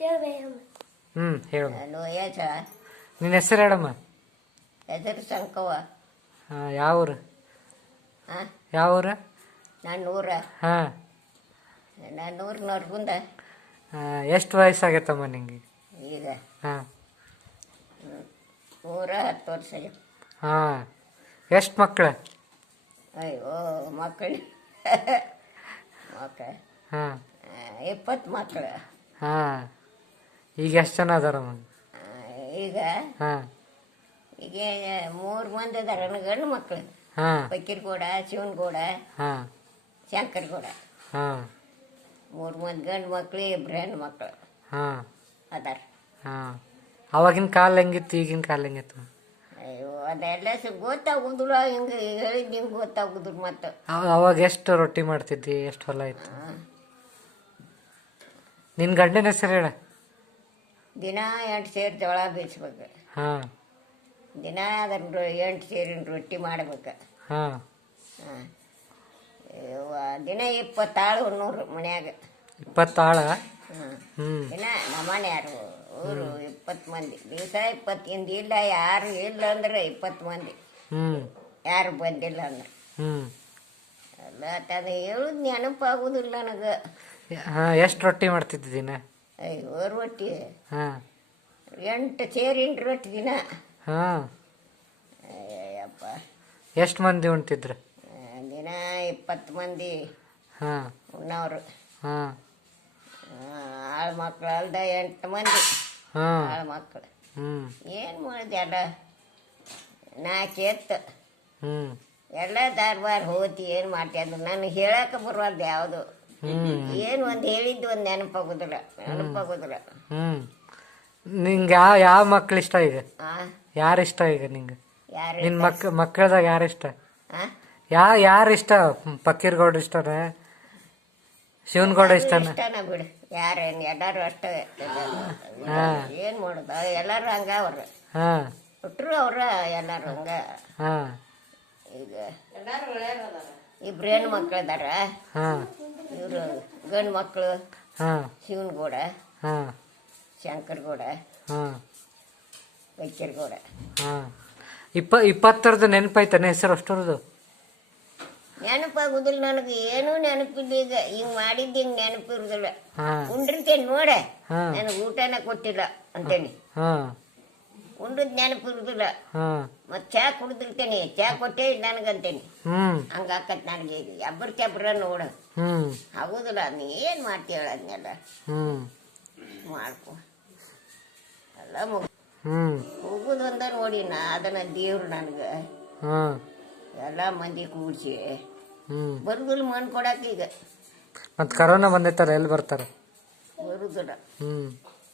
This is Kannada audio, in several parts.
ಹೇಳು. ನೋಯಾಜ ನಿನ್ನ ಹೆಸರು ಹೇಳಮ್ಮ. ಹೆಸರು ಸಂಕವ್ವ. ಯಾವ ಊರು? ಯಾವ ಊರು? ನನ್ನ ಊರ ಹಾಂ, ನನ್ನ ಊರಿನವ್ರು ಮುಂದೆ. ಎಷ್ಟು ವಯಸ್ಸಾಗೈತಮ್ಮ ನಿಂಗೆ ಈಗ? ಹಾಂ, 110 ವರ್ಷ. ಹಾಂ. ಎಷ್ಟು ಮಕ್ಕಳು? ಅಯ್ಯೋ ಮಕ್ಕಳು ಮಕ್ಕಳು ಹಾಂ, 20 ಮಕ್ಕಳು. ಹಾಂ. ಈಗ ಎಷ್ಟು ಜನ ಅದಾರಮ್ಮ? ಈಗ ಹಾಂ, ಈಗ 3 ಮಂದಿ ಅದಾರ ಗಂಡು ಮಕ್ಕಳು. ಹಾಂ, ಫಕೀರ್ಗೌಡ, ಶಿವನಗೌಡ, ಹಾಂ, ಶಂಕರಗೌಡ. ಹಾಂ, 3 ಮಂದಿ ಗಂಡು ಮಕ್ಕಳು, 2 ಹೆಣ್ಣು ಮಕ್ಕಳು ಹಾಂ, ಅದಾರ. ಹಾಂ. ಅವಾಗಿನ ಕಾಲ ಹೆಂಗಿತ್ತು, ಈಗಿನ ಕಾಲ ಹೆಂಗಿತ್ತು? ಅಯ್ಯೋ ಅದೆಲ್ಲ ಗೊತ್ತಾಗುದಿಲ್ಲ. ಹಿಂಗೆ ಹೇಳಿದ್ದು ಹಿಂಗೆ ಗೊತ್ತಾಗುದಿಲ್ಲ. ಮತ್ತು ಅವಾಗ ಎಷ್ಟು ರೊಟ್ಟಿ ಮಾಡ್ತಿದ್ದಿ, ಎಷ್ಟು ಹೊಲ ಇತ್ತು? ನಿನ್ನ ಗಂಡನ ಹೆಸರು ಹೇಳ. ದಿನ 8 ಸೇರು ಜೋಳ ಬೇಯಿಸ್ಬೇಕು. ಹಾಂ, ದಿನ ಅದನ್ನು 8 ಸೇರಿನ ರೊಟ್ಟಿ ಮಾಡ್ಬೇಕು. ಹಾಂ, ಹಾಂ, ದಿನ 20 ಆಳು 100 ಮನ್ಯಾಗ. 20 ಆಳ? ಹಾಂ, ಹ್ಞೂ, ದಿನ ನಮ್ಮನೆ ಯಾರು ಊರು 20 ಮಂದಿ. ದಿವಸ 20 ಇಲ್ಲ, ಯಾರು ಇಲ್ಲ ಅಂದ್ರೆ 20 ಮಂದಿ. ಹ್ಞೂ, ಯಾರು ಬಂದಿಲ್ಲ ಅಂದ್ರೆ ಹ್ಞೂ. ಅಲ್ಲ ಅದು ಹೇಳುದು ನೆನಪಾಗುದಿಲ್ಲ ನನಗೆ. ಹಾಂ, ಎಷ್ಟು ರೊಟ್ಟಿ ಮಾಡ್ತಿದ್ದಿ ದಿನ? ಅಯ್ಯೋ ರೊಟ್ಟಿ ಹಾಂ, 8 ಸೇರಿನ ರೊಟ್ಟಿ ದಿನ. ಹಾಂ. ಅಯ್ಯಪ್ಪ, ಎಷ್ಟು ಮಂದಿ ಉಣ್ತಿದ್ರು? ದಿನ 20 ಮಂದಿ ಹಾಂ, ಉಣ್ಣವ್ರು. ಹಾಂ, ಆಳು ಮಕ್ಳು ಅಲ್ದ 8 ಮಂದಿ ಹಾಂ, ಆಳು ಮಕ್ಕಳು. ಹ್ಞೂ, ಏನು ಮಾಡಿದೆ ಅಲ್ಲ 4 ಎತ್ತು ಹ್ಞೂ, ಎಲ್ಲ ದಾರ್ಬಾರ್ ಹೋತಿ ಏನು ಮಾಡ್ತಿದ್ದು ನನಗೆ ಹೇಳಕ್ಕೆ ಬರುವಲ್ದು ಯಾವುದು. ಏನು ಒಂದು ಹೇಳಿದ್ದು ಒಂದು ನೆನಪಾಗೋದಿಲ್ಲ. ಹ್ಞೂ. ನಿಂಗೆ ಯಾವ ಮಕ್ಳು ಇಷ್ಟ ಈಗ? ಯಾರು ಇಷ್ಟ ಈಗ ನಿಂಗೆ? ಯಾರು ನಿನ್ನ ಮಕ್ಕಳದಾಗ ಯಾರು ಇಷ್ಟ? ಯಾರು ಇಷ್ಟ? ಫಕೀರ್ಗೌಡ್ರು ಇಷ್ಟನ, ಶಿವನಗೌಡ ಇಷ್ಟನ? ಇಷ್ಟನ ಬಿಡು. ಯಾರೇನು ಎಲ್ಲರೂ ಅಷ್ಟೇ. ಏನು ಮಾಡೋದು, ಎಲ್ಲರೂ ಹಂಗ ಅವ್ರು ಹಾಂ, ಹುಟ್ಟರು ಅವ್ರ ಎಲ್ಲರೂ ಹಂಗ. ಹಾಂ. ಈಗ 2 ಹೆಣ್ಣು ಮಕ್ಳು ಅದಾರ. ಹಾಂ, ಇವರು ಗಂಡು ಮಕ್ಕಳು. ಹಾಂ, ಶಿವನಗೌಡ, ಹಾಂ, ಶಂಕರಗೌಡ, ಹಾಂ, ಫಕೀರ್ಗೌಡ. ಹಾಂ. 20 ನೆನಪಾಯ್ತಾನೆ ಹೆಸರು ಅಷ್ಟರದು? ನೆನಪಾಗುದಿಲ್ಲ ನನಗೆ, ಏನೂ ನೆನಪಿಲ್ಲ. ಈಗ ಹಿಂಗೆ ಮಾಡಿದ್ದು ಹಿಂಗೆ ನೆನಪಿರುದಿಲ್ಲ. ಹಾಂ, ಉಂಡಿರ್ತೇನೆ ನೋಡೆ, ಹಾಂ, ನನಗೆ ಊಟನ ಕೊಟ್ಟಿಲ್ಲ ಅಂತೇಳಿ. ಹಾಂ, ಉಂಡದ್ ನೆನಪಿರುದಿಲ್ಲ. ಹಾಂ. ಮತ್ತು ಚಾ ಕುಡಿದಿರ್ತೇನೆ, ಚಾ ಕೊಟ್ಟೇ ಇಲ್ಲ ನನಗಂತೇನೆ. ಹ್ಞೂ, ಹಂಗಾಕತ್ ನನಗೆ. ಈಗ ಎಬ್ಬರ ನೋಡು ಹ್ಞೂ, ಆಗುದಿಲ್ಲ. ನೀ ಏನು ಮಾಡ್ತೀಯ ಅದನ್ನೆಲ್ಲ ಹ್ಞೂ, ಮಾಡ್ಕೊ ಎಲ್ಲ ಹ್ಞೂ. ಹೋಗುದಂದ ನೋಡಿ ನಾ ಅದನ್ನ ದೇವ್ರು ನನಗೆ ಹಾಂ, ಎಲ್ಲ ಮಂದಿ ಕೂಡಿಸಿ ಹ್ಞೂ. ಬರುದಿಲ್ಲ ಮಣ್ಣು ಕೊಡಕ್ಕೆ. ಈಗ ಮತ್ತು ಕರೋನಾ ಬಂದೈತಲ್ಲ, ಎಲ್ಲಿ ಬರ್ತಾರೆ? ಬರುದಿಲ್ಲ. ಹ್ಞೂ.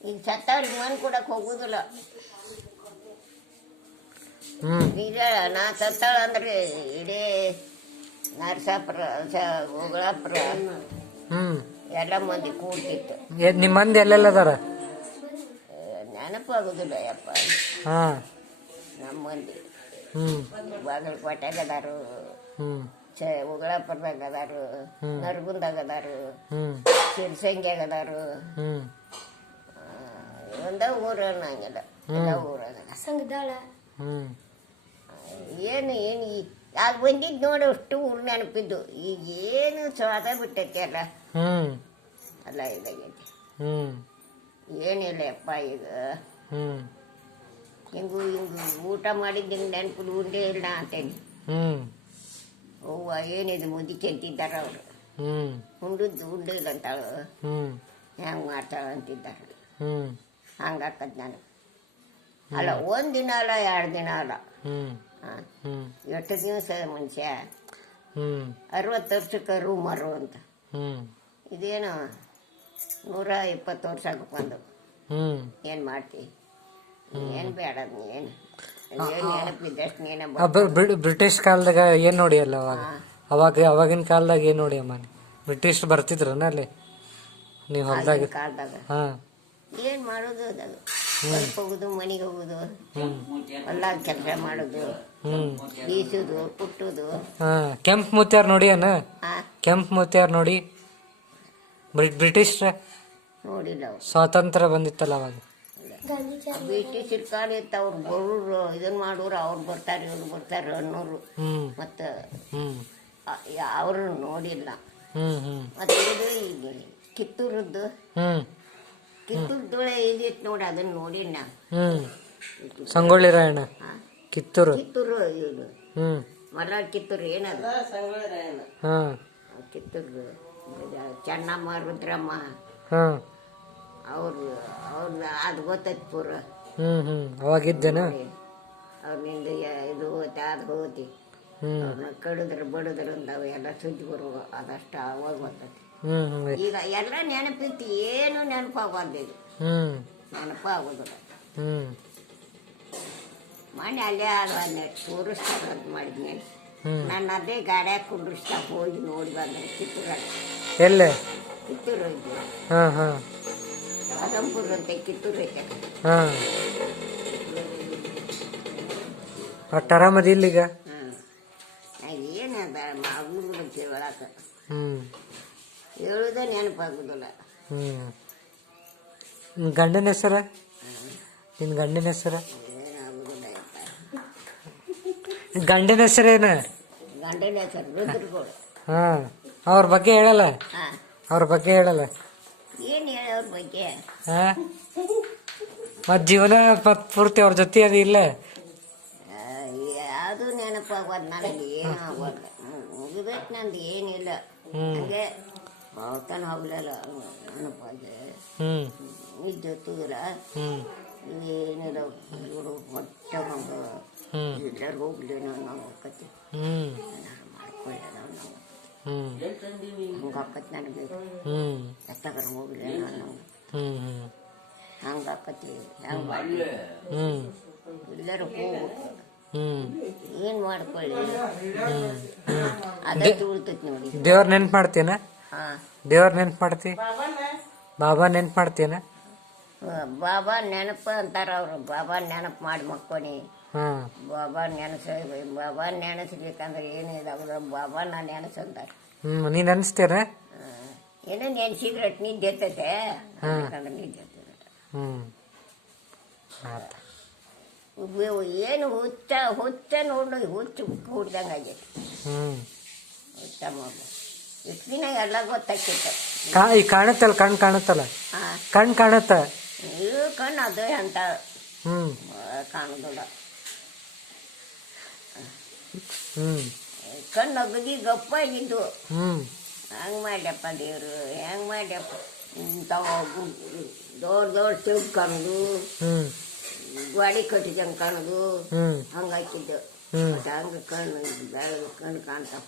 ಈಗ ಸತ್ತವ್ರಿಗೆ ಮಣ್ಣು ಕೊಡಕ್ಕೆ ಹೋಗುದಿಲ್ಲ. ಹ್ಞೂ. ಈಗ ನಾ ಸತ್ತಾಳ ಅಂದ್ರೆ ಇಡೀ ನರಸಾಪುರ, ಉಗಳಾಪುರ ಹ್ಞೂ. ಎಲ್ಲ ಮಂದಿ ಕೂಡ್ತಿತ್ತು. ನಿಮ್ಮ ಮಂದಿ ಎಲ್ಲೆಲ್ಲದಾರ? ನೆನಪಾಗುದಿಲ್ಲ ಯಪ್ಪ. ಹಾಂ, ನಮ್ಮ ಮಂದಿ ಹ್ಞೂ, ಬಾಗಲಕೋಟೆಗೆ ಅದಾರು, ಹ್ಞೂ, ಉಗಳಾಪುರದಾಗ ಅದಾರು, ನರಗುಂದಾಗ ಅದಾರು, ಹ್ಞೂ, ಸಿರ್ಸಂಗ್ಯಾಗ ಅದಾರು. ಹ್ಞೂ. ಒಂದ ಊರ ಅನ್ನಂಗಿಲ್ಲ, ಎಲ್ಲ ಊರಾಗ. ಹ್ಞೂ. ಏನು ಆಗ ಬಂದಿದ್ದು ನೋಡಿ ಅಷ್ಟು ಊರು ನೆನಪಿದ್ದು. ಈಗ ಏನು ಸ್ವಾದ ಬಿಟ್ಟೈತಿ ಅಲ್ಲ. ಹ್ಞೂ. ಅಲ್ಲ ಇದಾಗೈತಿ. ಹ್ಞೂ. ಏನಿಲ್ಲ ಯಪ್ಪ ಈಗ. ಹ್ಞೂ. ಹಿಂಗೂ ಊಟ ಮಾಡಿದ್ದು ಹಿಂಗೆ ನೆನಪು ಉಂಡೇ ಇಲ್ಲ ಅಂತೇನಿ. ಹ್ಞೂ. ಅವ್ವ ಏನಿದು ಮುದಿಕೆ ಅಂತಿದ್ದಾರ ಅವರು. ಹ್ಞೂ. ಉಂಡೇ ಇಲ್ಲ ಅಂತಾಳು. ಹ್ಞೂ. ಹೆಂಗೆ ಮಾಡ್ತಾಳೆ ಅಂತಿದ್ದಾರೆ. ಹ್ಞೂ. ಹಂಗಾಕತ್ ನನಗೆ. ಅಲ್ಲ 1 ದಿನ ಅಲ್ಲ, 2 ದಿನ ಅಲ್ಲ. ಹ್ಞೂ. ಹಾಂ, ಹ್ಞೂ. 8 ದಿವಸ ಮನುಷ್ಯ. ಹ್ಞೂ. 60 ವರ್ಷಕ್ಕೆ ರೂಮರು ಅಂತ. ಹ್ಞೂ. ಇದೇನು 120 ವರ್ಷಕ್ಕೆ ಬಂದು ಹ್ಞೂ. ಏನು ಮಾಡ್ತೀವಿ? ಏನು ಬೇಡ ಏನು ನೆನಪಿದ್ದಷ್ಟು ನೀನ. ಬ್ರಿಟಿಷ್ ಕಾಲದಾಗ ಏನು ನೋಡಿ ಅಲ್ಲ ಅವಾಗಿನ ಕಾಲದಾಗ ಏನು ನೋಡಿ ಅಮ್ಮ? ಬ್ರಿಟಿಷ್ ಬರ್ತಿದ್ರನ ಅಲ್ಲಿ ನೀವು ಹೊಲದಾಗ? ಕಾಲದಾಗ ಹಾಂ, ಏನು ಮಾಡೋದು? ಅದು ಹೊಲಕ್ಕೆ ಹೋಗೋದು, ಮನೆಗೆ ಹೋಗೋದು, ಹೊಲ ಕೆಲಸ ಮಾಡೋದು, ಬೀಸೋದು, ಕುಟ್ಟೋದು. ಹಾಂ. ಕೆಂಪು ಮೂತ್ಯಾರ ನೋಡಿ ಅಣ್ಣ? ಕೆಂಪು ಮೂತ್ಯಾರ ನೋಡಿ ಬ್ರಿಟಿಷ್ರ? ನೋಡಿಲ್ಲ ಅವ್ರು. ಸ್ವಾತಂತ್ರ್ಯ ಬಂದಿತ್ತಲ್ಲ ಅವಾಗ. ಬ್ರಿಟಿಷ್ ಸರ್ಕಾರ ಇತ್ತು, ಅವ್ರು ಬರೋರು ಇದನ್ನ ಮಾಡೋರು, ಅವ್ರು ಬರ್ತಾರೆ ಇವ್ರು ಬರ್ತಾರೆ ಅನ್ನೋರು. ಮತ್ತು ಅವರು ನೋಡಿಲ್ಲ. ಮತ್ತು ಇದು ಈಗ ಕಿತ್ತೂರದ್ದು ಕಿತ್ತೂರ್ದೊಳೆ ಇದಿತ್ತು ನೋಡಿ, ಅದನ್ನ ನೋಡಿನ ನಾ. ಸಂಗೊಳ್ಳಿ ರಾಯಣ್ಣ ಕಿತ್ತೂರು ಇದು ಮಲ್ನಾಡ್ ಕಿತ್ತೂರು ಏನದು ಕಿತ್ತೂರು ಚೆನ್ನಮ್ಮ ರುದ್ರಮ್ಮ ಅವ್ರು ಅದು ಗೊತ್ತೈತಿ ಪೂರ. ಅವಾಗಿದ್ದೇನ ಅವ್ರಿಂದ ಇದು ಹೋತಿ ಅದು ಹೋತಿ ಅವ್ರನ್ನ ಕಡಿದ್ರ ಬಡಿದ್ರ ಅಂದವು ಎಲ್ಲ ಸುದ್ದಿ ಬರುವ ಅದಷ್ಟ ಅವಾಗ ಗೊತ್ತೈತಿ. ಈಗ ಎಲ್ಲ ನೆನಪಿತ್ತು, ಏನು ನೆನಪಾಗೋದಿಲ್ಲ, ನೆನಪಾಗೋದಿಲ್ಲ. ಮನೆ ಅಲ್ಲೇ ಅದು ತೋರಿಸ್ತಾರೆ ಅಂತ ಮಾಡಿದ್ನಿ. ನಾನು ಅದೇ ಗಾಡ್ಯಾಗ ಕುಂಡ್ರಿಸ್ತಾ ಹೋಗಿ ನೋಡಿ ಬಂದ್ರೆ ಕಿತ್ತೂರಲ್ಲಿ. ಎಲ್ಲೇ ಕಿತ್ತೂರು ಐತಿ, ಅದಂಪುರ ಅಂತ ಕಿತ್ತೂರು ಐತೆ. ಅಷ್ಟು ಆರಾಮದಿ ಇಲ್ಲಿಗ? ಏನದ ಮಗಳು ಕೇಳಾಕ ಹೇಳುದ ನೆನಪಾಗುದಿಲ್ಲ. ಗಂಡನ ಹೆಸರ? ನಿನ್ನ ಗಂಡನ ಹೆಸರ? ಏನಾಗುದಿಲ್ಲ. ಗಂಡನ ಹೆಸರೇನು? ಗಂಡನ ಹೆಸರು ರುದ್ರಗೌಡ. ಅವ್ರ ಬಗ್ಗೆ ಹೇಳಲ್ಲ? ಅವ್ರ ಬಗ್ಗೆ ಹೇಳಲ್ಲ? ಏನು ಹೇಳೋರ ಬಗ್ಗೆ? ಮತ್ ಜೀವನ ಪೂರ್ತಿ ಅವ್ರ ಜೊತೆ ಅದು ಇಲ್ಲ? ಅದು ನೆನಪಾಗೋದು ನನಗೆ, ಏನು ಆಗೋಲ್ಲ. ಮುಗಿಬೇಕು ನಂದು ಏನಿಲ್ಲ. ಹಂಗೆ ಅವತಾನ ಹೋಗ್ಲಿಲ್ಲ ನೆನಪಾಗೆ ನಿದ್ದೆ ಹೊತ್ತಿಲ್ಲ ಏನಿಲ್ಲ. ಇವರು ಹೊಟ್ಟೆ ಮಗ ಎಲ್ಲರೂ ಹೋಗ್ಲಿ ನಾವು ಹೋಗ್ಕತಿ ಮಾಡ್ಕೊಳ್ಳ ನಾವು ಹಂಗಾಕತಿ ನನಗೆ ಎತ್ತಗರ ಹೋಗ್ಲಿ ನಾವು ಹಂಗಾಕತಿ ಹೆಂಗೆ ಮಾಡಿ ಎಲ್ಲರೂ ಹೋಗ್ಬೇಕು. ಏನ್ ಮಾಡ್ಕೊಳ್ಳಿ ಅದೇ ಉಳ್ತೈತಿ ನೋಡಿ. ದೇವ್ರ ನೆನ್ಪು ಮಾಡ್ತೀನ? ದೇವ್ರ ನೆನ್ಪು ಮಾಡ್ತಿ? ಬಾಬಾ ನೆನ್ಪು ಮಾಡ್ತೀನ? ಬಾಬಾ ನೆನಪು ಅಂತಾರ ಅವ್ರು. ಬಾಬಾ ನೆನಪು ಮಾಡಿ ಮಕ್ಕೋನಿ. ಬಾಬಾ ನೆನೆಸ್ಬೇಕಂದ್ರೆ ಏನು ಇದಾಗುದ, ಬಾಬಾ ನಾ ನೆನೆಸಂತಾರ. ನೀನ್ ನೆನ್ಸ್ತೇನ? ಏನೋ ನೆನ್ಸಿದ್ರೆ ನಿದ್ದೆ ಎತ್ತೈತೆ, ಯಾಕಂದ್ರೆ ನಿದ್ದೆ ಏನು ಹುಚ್ಚ ನೋಡಿ ಹುಚ್ಚು ಹುಡ್ದಂಗ ಆಗೈತಿ. ಹುಚ್ಚ ಮಗು ಇಷ್ಟು ದಿನ ಎಲ್ಲ ಗೊತ್ತಾಕಿತ್ತು. ಈಗ ಕಾಣುತ್ತಲ್ಲ, ಕಣ್ ಕಾಣುತ್ತಲ್ಲ, ಕಣ್ ಕಾಣುತ್ತ. ಇವು ಕಣ್ಣು ಅದು ಅಂತ ಕಾಣುದಿಲ್ಲ. ಕಣ್ಣು ಅಗದಿ ಗಪ್ಪಾಗಿದ್ದು. ಹಂಗೆ ಮಾಡ್ಯಪ್ಪ ದೇವ್ರು, ಹೆಂಗೆ ಮಾಡ್ಯಪ್ಪ. ದೊಡ್ಡ ಚೆವ್ ಕಾಣೋದು, ಗಾಡಿ ಕಟ್ಟಿದಂಗೆ ಕಾಣೋದು, ಹಂಗೆ ಹಾಕಿದ್ದು. ಹಂಗೆ ಕಣ್ಣು ಬೆಳಗ್ಗೆ ಕಣ್ಣು ಕಾಣ್ತಾವ.